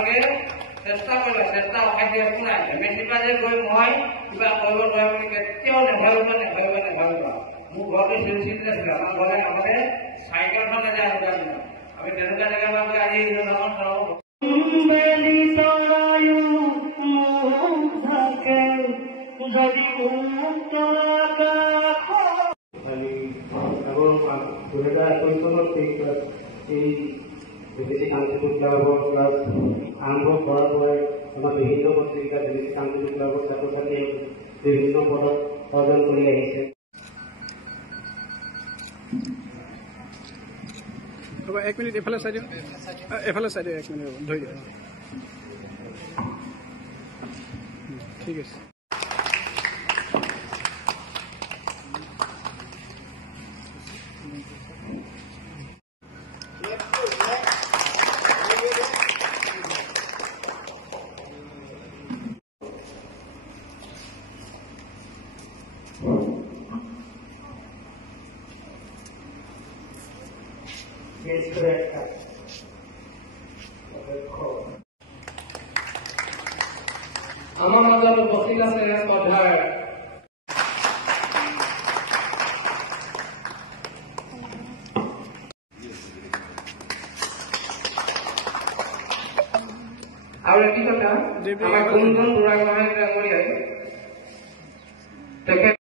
আপোনালোকে চেষ্টা কৰিব, চেষ্টা অসাধ্য একো নাই। এমএচিপাতে গৈ মই কিবা কৰিব নোৱাৰিম বুলি কেতিয়াও নেভাবিব। মোৰ ঘৰটো চিৰিচিটি আছিলে, আমাৰ ঘৰলে আগতে চাইকেলখন নাযায় এনেকুৱা দিনত। আমি তেনেকুৱা জেগা পৰা আজি ইজনখন চলাব। আৰম্ভ কৰাৰ পৰাই আমাৰ বিভিন্ন পত্ৰিকা সাংস্কৃতিক ক্লাবৰ ছাত্ৰ ছাত্ৰীয়ে বিভিন্ন পদত অৰ্জন কৰি আহিছে। এক মিনিট এফালে চাই দিয়ক, এফালে চাই দিয়ক, এক মিনিট ধৰি দিয়ক। ঠিক আছে। আমাৰ মাজত উপস্থিত আছে শ্ৰদ্ধাৰ আৰু এটি কথা, আমাৰ কোনজন বুঢ়া গোহাঁই ডাঙৰীয়াই তেখেত